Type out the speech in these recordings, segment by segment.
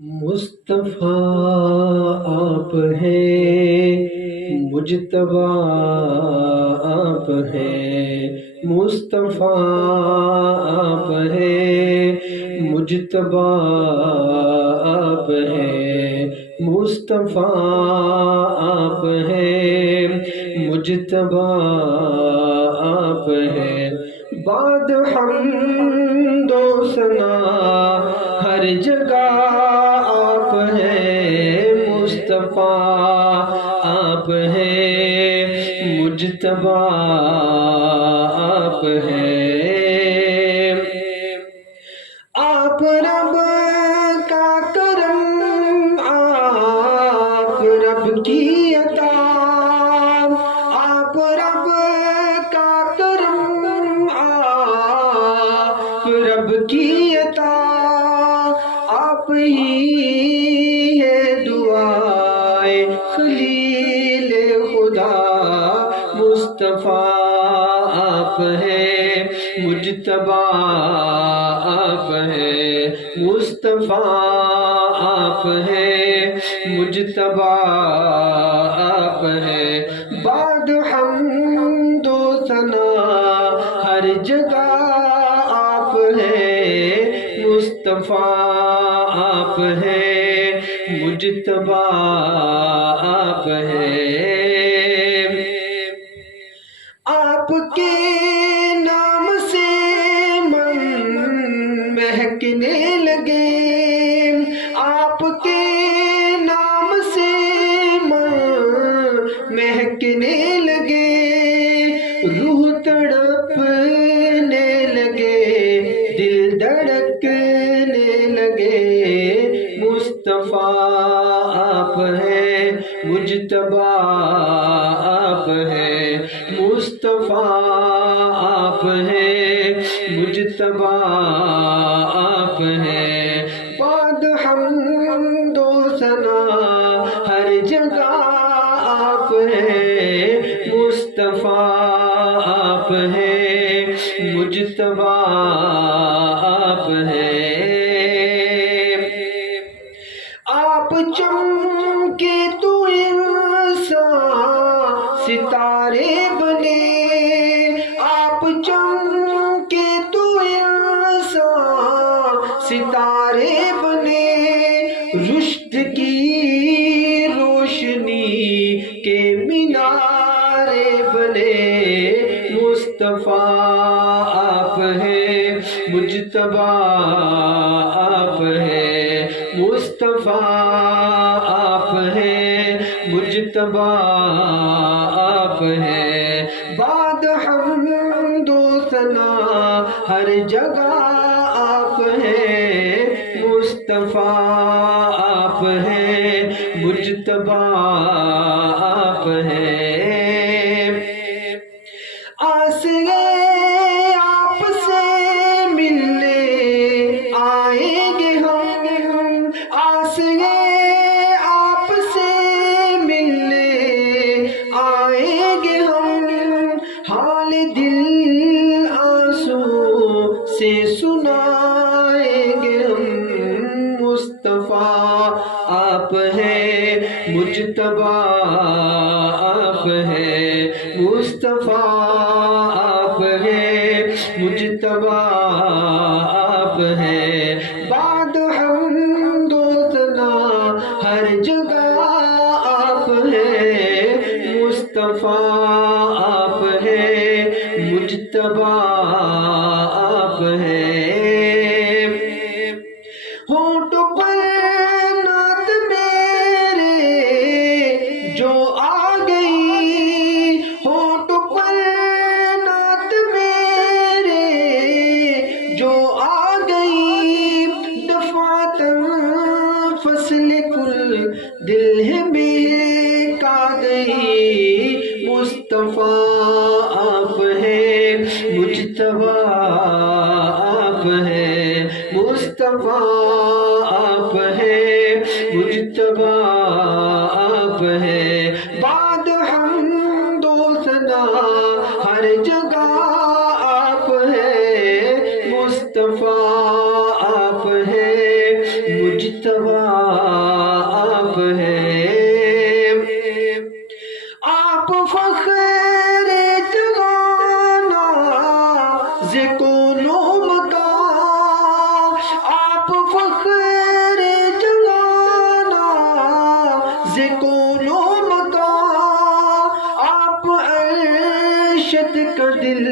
مصطفیٰ آپ ہیں، مجتبیٰ آپ ہیں، مصطفیٰ آپ ہیں، مجتبیٰ آپ ہیں، مصطفیٰ آپ ہیں، مجتبیٰ آپ ہیں، بعد حمد و ثنا ہر جگہ آپ ہیں، مصطفیٰ آپ ہیں، مجتبیٰ آپ ہیں، آپ رب کا کرم، آپ رب کی عطا، آپ رب کا کرم، آپ رب کی عطا، آپ ہی ہے دعائے خلیل خدا، مصطفیٰ آپ ہیں، مجتبیٰ آپ ہیں، مصطفیٰ آپ ہیں، مجتبیٰ آپ ہیں، بعد حمد و ثنا ہر جگہ آپ ہیں، مصطفیٰ آپ ہیں، مجتبیٰ آپ ہیں، آپ کے نام سے من مہکنے لگے، آپ کے نام سے من مہکنے لگے، روح تڑپنے لگے، دل دھڑکنے لگے، مصطفیٰ آپ ہیں، مجتبیٰ آپ ہیں، مصطفیٰ آپ ہیں، مجتبیٰ آپ ہیں، بعد حمد و ثنا ہر جگہ آپ ہیں، مصطفیٰ آپ ہیں، مجتبیٰ آپ ہیں، آپ چمکے تو انسان ستارے بنے، آپ چمکے تو انسان ستارے بنے، رشد کی روشنی کے مینارے بنے، مصطفیٰ آپ ہیں، مجتبیٰ آپ ہیں، مصطفیٰ آپ ہیں، مجتبیٰ آپ ہیں، بعد حمد و ثنا ہر جگہ آپ ہیں، مصطفیٰ آپ ہیں، مجتبیٰ آپ ہیں، آس ہے آپ سے ملنے آئیں گے ہم، آس ہے آپ سے ملنے آئیں گے ہم، حال دل آنسو سے سنائیں گے ہم، مصطفیٰ آپ ہیں، مجتبیٰ آپ ہیں، مصطفیٰ آپ ہیں، مجتبیٰ آپ ہیں، بعد حمد و ثنا ہر جگہ آپ ہیں، مصطفیٰ آپ ہیں، مجتبیٰ آپ ہیں، ہونٹ پر نعت میرے جو آ گئی، ہونٹ پر نعت میرے جو آ گئی، دفعتاً فصل کل دل ہے میں کا گئی، مصطفیٰ آپ ہیں، مجتبیٰ آپ ہیں، مصطفیٰ آپ ہیں، مجتبیٰ آپ ہیں، بعد حمد و ثنا ہر جگہ آپ ہیں، مصطفیٰ آپ ہیں، مجتبیٰ مصطفیٰ آپ ہیں، آپ فخر جہانا ذکونو مکان، آپ فخر جہانا ذکونو مکان، آپ ارشد کا دل،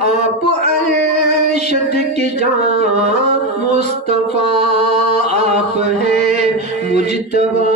آپ ارشد کی جان، مصطفیٰ آپ ہیں، مجتبیٰ